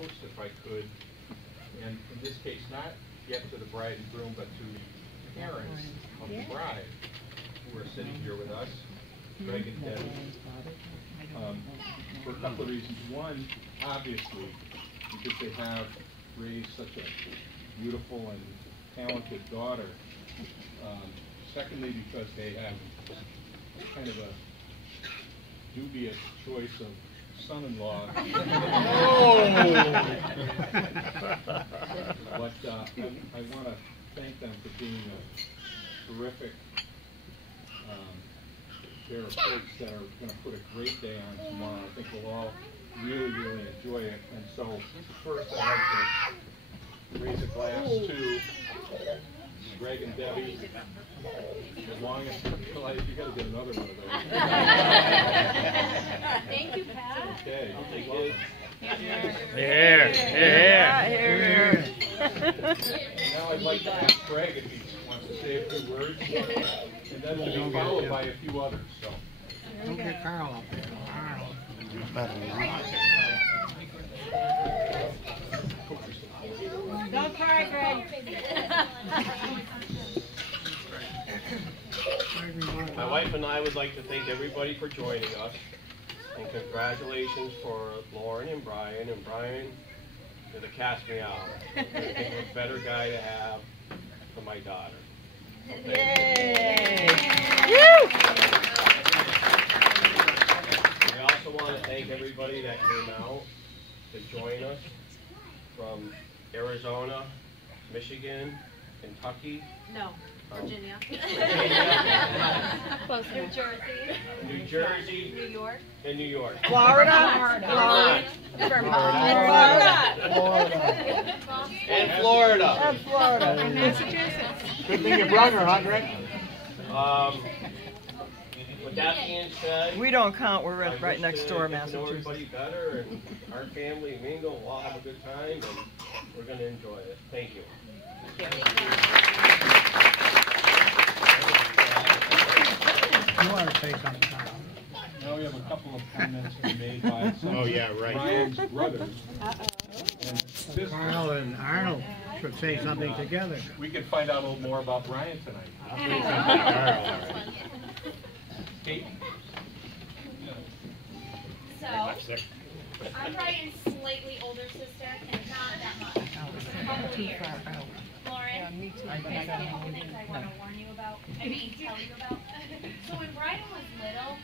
toast if I could, and in this case not yet to the bride and groom, but to the parents of the bride who are sitting here with us, Greg and Debbie, for a couple of reasons. One, obviously, because they have raised such a beautiful and talented daughter. Secondly, because they have kind of a dubious choice of son-in-law. But I want to thank them for being a terrific pair of folks that are going to put a great day on tomorrow. I think we'll all really, really enjoy it. And so first I'd like to raise a glass to Greg and Debbie. As long as you got to get another one of those. Thank you, Pat. Okay. Here. Now I'd like to ask Greg if he wants to say a few words, and then we'll be followed by a few others. So. Don't get Carl up there. Carl. Don't cry, Greg. My wife and I would like to thank everybody for joining us, and congratulations for Lauren and Brian. And Brian, you're the cast me out. I think you're a better guy to have for my daughter. So Yay! We also want to thank everybody that came out to join us from Arizona, Michigan, Kentucky. No. Virginia. New Jersey. New Jersey. New York. And New York. Florida. And Florida. And Massachusetts. Good thing you brought her, huh, Greg? With that being said, We don't count. We're right next door, Know Massachusetts. everybody better, and our family mingle. We'll all have a good time, and we're going to enjoy it. Thank you. You want to say something, Carl? Now we have a couple of comments to be made by some of Brian's brothers. And this, Carl and Arnold should say something together. we can find out a little more about Brian tonight. Kate? So, I'm Brian's slightly older sister, and not that much. A couple years. Lauren, there's a couple things I want to warn you about. Tell you about. So when Brian was little,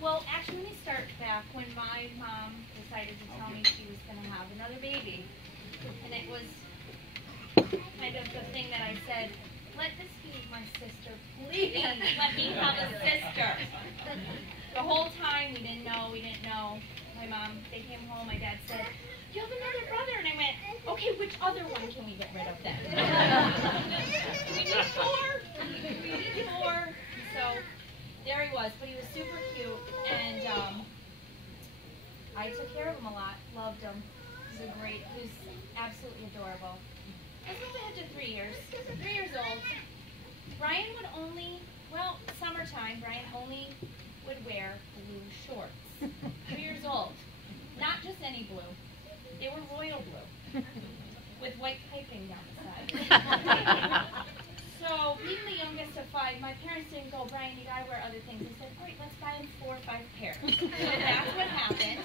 well, actually, let me start back when my mom decided to tell me she was going to have another baby. And it was kind of the thing that I said, let this be my sister, please. Let me have a sister. The whole time we didn't know. My mom, they came home, my dad said, you have another brother. And I went, okay, which other one can we get rid of then? We need four. So there he was, but he was super cute. And I took care of him a lot, loved him. He was absolutely adorable. Let's move ahead to 3 years. 3 years old. Brian would only, summertime, Brian only would wear blue shorts. 3 years old. Not just any blue. They were royal blue. With white piping down the side. So, being the youngest of 5, my parents didn't go, Brian, you gotta wear other things. They said, all right, let's buy him 4 or 5 pairs. So that's what happened.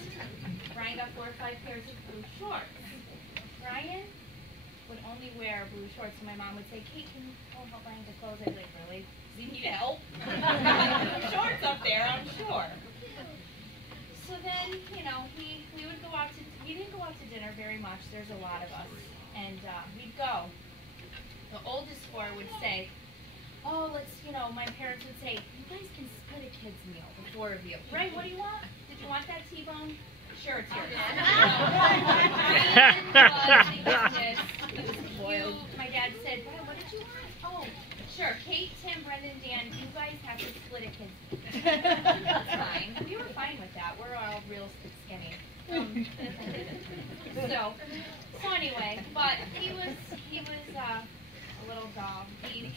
Brian got 4 or 5 pairs of blue shorts. Brian would only wear blue shorts, and my mom would say, Kate, can you help Brian to clothes? I'd be like, really? Does he need help? Blue shorts up there, I'm sure. So then, we would go out to, we didn't go out to dinner very much. There's a lot of us. And we'd go. The oldest 4 would say, oh, my parents would say, you guys can split a kid's meal, the 4 of you. Right, what do you want? Did you want that T-bone? Sure, it's yours. My dad said, what did you want? Oh, sure, Kate, Tim, Brendan, Dan, you guys have to split a kid's meal. That's fine. We were fine with that. We're all real skinny. So anyway, but he was a little dog. He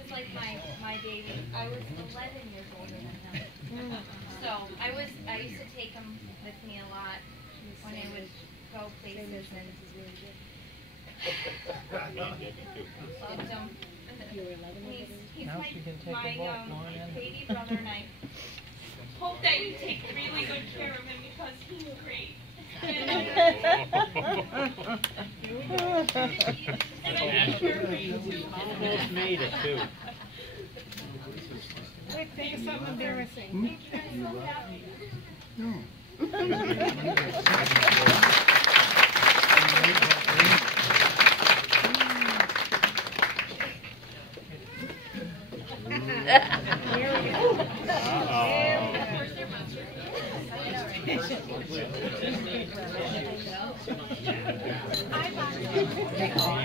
was like my baby. I was 11 years older than him. So I used to take him with me a lot when faces and he's Now she can take a my walk, Lauren. baby brother, and I hope that you take really good care of him because he's great. And I'm sure for you too. Almost made it too. Wait, think of something embarrassing. Thank you guys so happy.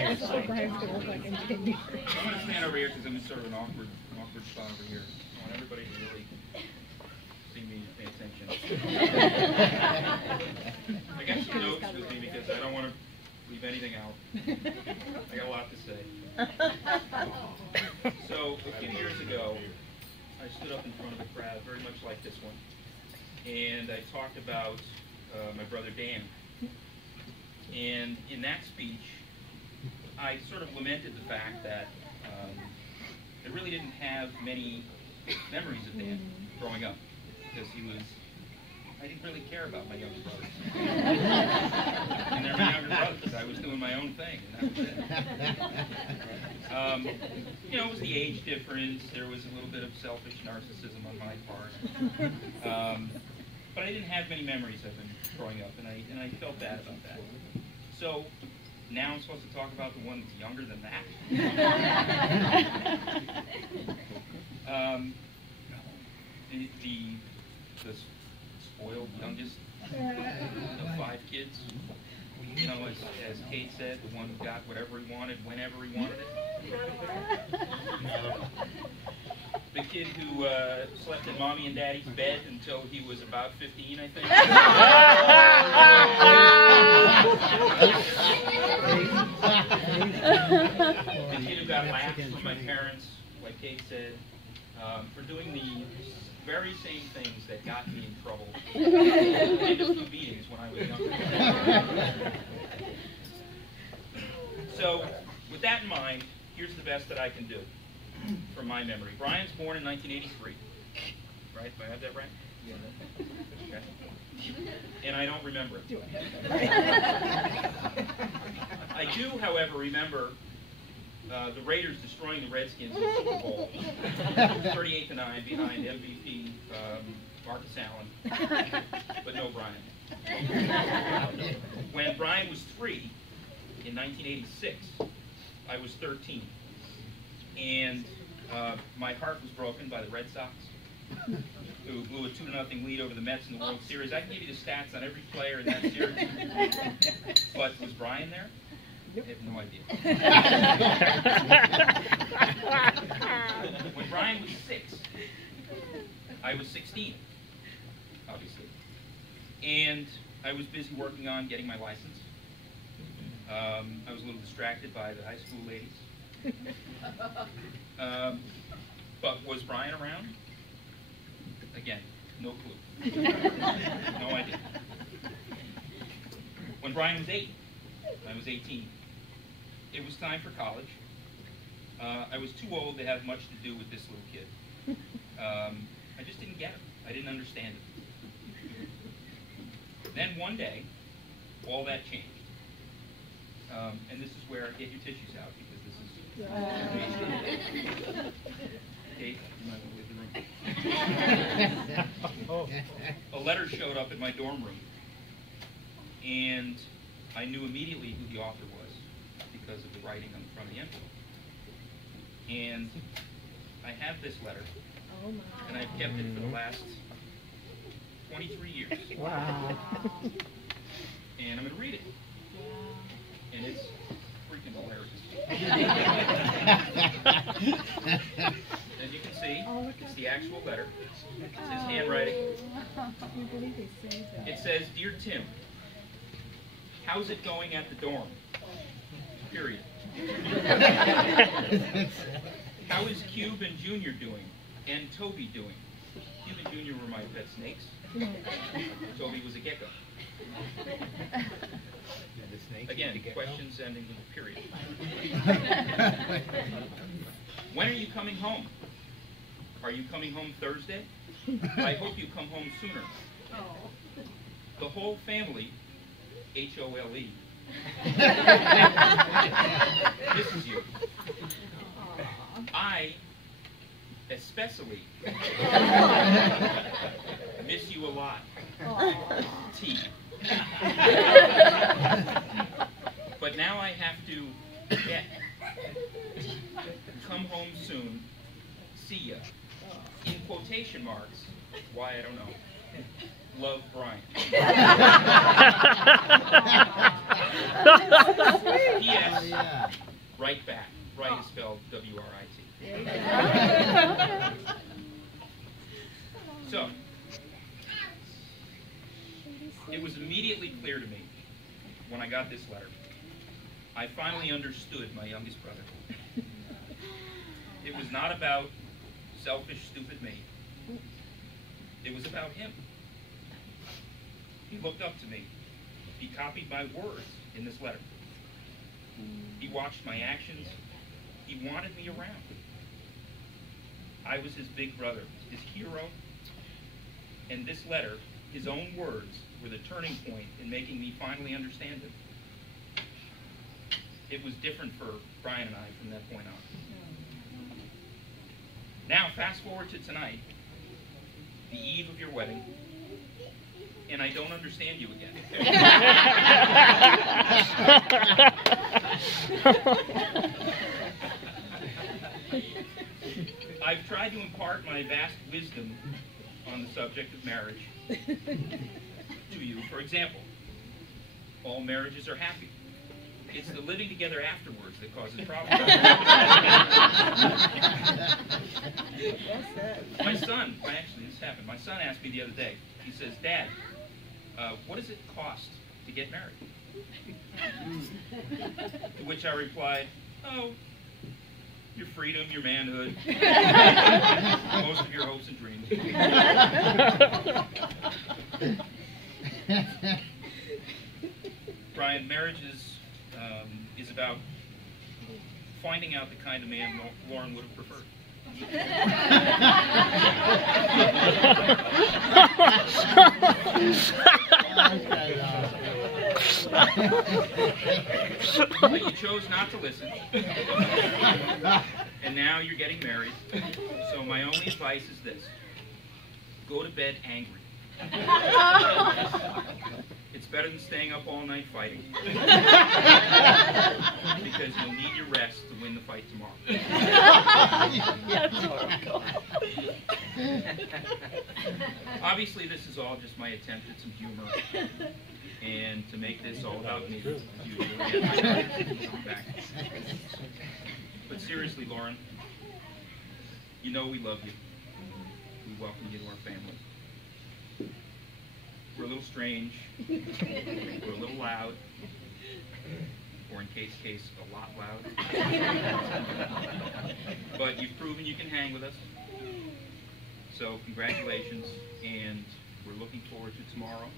That's what Brian's gonna look like in 10 years. I'm going to stand over here because I'm in sort of an awkward spot over here. I want everybody to really see me and pay attention. I got some notes with me because I don't want to leave anything out. I got a lot to say. So, a few years ago, I stood up in front of a crowd very much like this one, and I talked about my brother Dan. And in that speech, I sort of lamented the fact that I really didn't have many memories of Dan growing up, because I didn't really care about my younger brothers. And they're my younger brothers. I was doing my own thing, and that was it. You know, it was the age difference. There was a little bit of selfish narcissism on my part. But I didn't have many memories of him growing up, and I felt bad about that. So now I'm supposed to talk about the one that's younger than that. The spoiled youngest of 5 kids. You know, as Kate said, the one who got whatever he wanted, whenever he wanted it. The kid who slept in mommy and daddy's bed until he was about 15, I think. The kid who got laughs from my parents, like Kate said, for doing the very same things that got me in trouble. And a few beatings when I was younger. So, with that in mind, here's the best that I can do from my memory. Brian's born in 1983. Right? Do I have that right? Yeah. Okay. And I don't remember it. I do, however, remember the Raiders destroying the Redskins in the Super Bowl, 38-9 behind MVP Marcus Allen, but no Brian. When Brian was 3 in 1986, I was 13, and my heart was broken by the Red Sox, who blew a 2-0 lead over the Mets in the World Series. I can give you the stats on every player in that series, but was Brian there? I have no idea. When Brian was 6, I was 16, obviously. And I was busy working on getting my license. I was a little distracted by the high school ladies. But was Brian around? Again, no clue. No idea. When Brian was 8, I was 18. It was time for college. I was too old to have much to do with this little kid. I just didn't get it. I didn't understand it. Then one day, all that changed. And this is where get your tissues out, because this is Kate, you might want to leave the room. A letter showed up in my dorm room, and I knew immediately who the author was because of the writing on the front of the envelope. And I have this letter, and I've kept it for the last 23 years. Wow. And I'm going to read it. And it's freaking hilarious. As you can see, it's the actual letter. It's his handwriting. It says, "Dear Tim, how's it going at the dorm? Period. How is Cube and Junior doing? And Toby doing?" Cube and Junior were my pet snakes. Toby was a gecko. Again, questions ending with a period. When are you coming home? Are you coming home Thursday? I hope you come home sooner. The whole family, H-O-L-E, misses you. I especially miss you a lot. T. But now I have to get. Come home soon. See ya. In quotation marks. Why, I don't know. Love, Brian. P.S. Write back. Write is spelled W-R-I-T. So, it was immediately clear to me when I got this letter. I finally understood my youngest brother. It was not about selfish, stupid me. It was about him. He looked up to me. He copied my words in this letter. He watched my actions. He wanted me around. I was his big brother, his hero. And this letter, his own words, were the turning point in making me finally understand him. It was different for Brian and I from that point on. Now, fast forward to tonight, the eve of your wedding, and I don't understand you again. I've tried to impart my vast wisdom on the subject of marriage to you. For example, all marriages are happy. It's the living together afterwards that causes problems. My son, actually this happened, my son asked me the other day, he says, Dad, what does it cost to get married? To which I replied, oh, your freedom, your manhood, most of your hopes and dreams. Brian, marriage is about finding out the kind of man Lauren would have preferred. But you chose not to listen, and now you're getting married. So my only advice is this: go to bed angry. It's better than staying up all night fighting, because you'll need your rest to win the fight tomorrow. Obviously, this is all just my attempt at some humor, and to make this all about me, as usual. But seriously, Lauren, you know we love you. We welcome you to our family. We're a little strange, we're a little loud, or in Kate's case, a lot loud. But you've proven you can hang with us. So congratulations, and we're looking forward to tomorrow.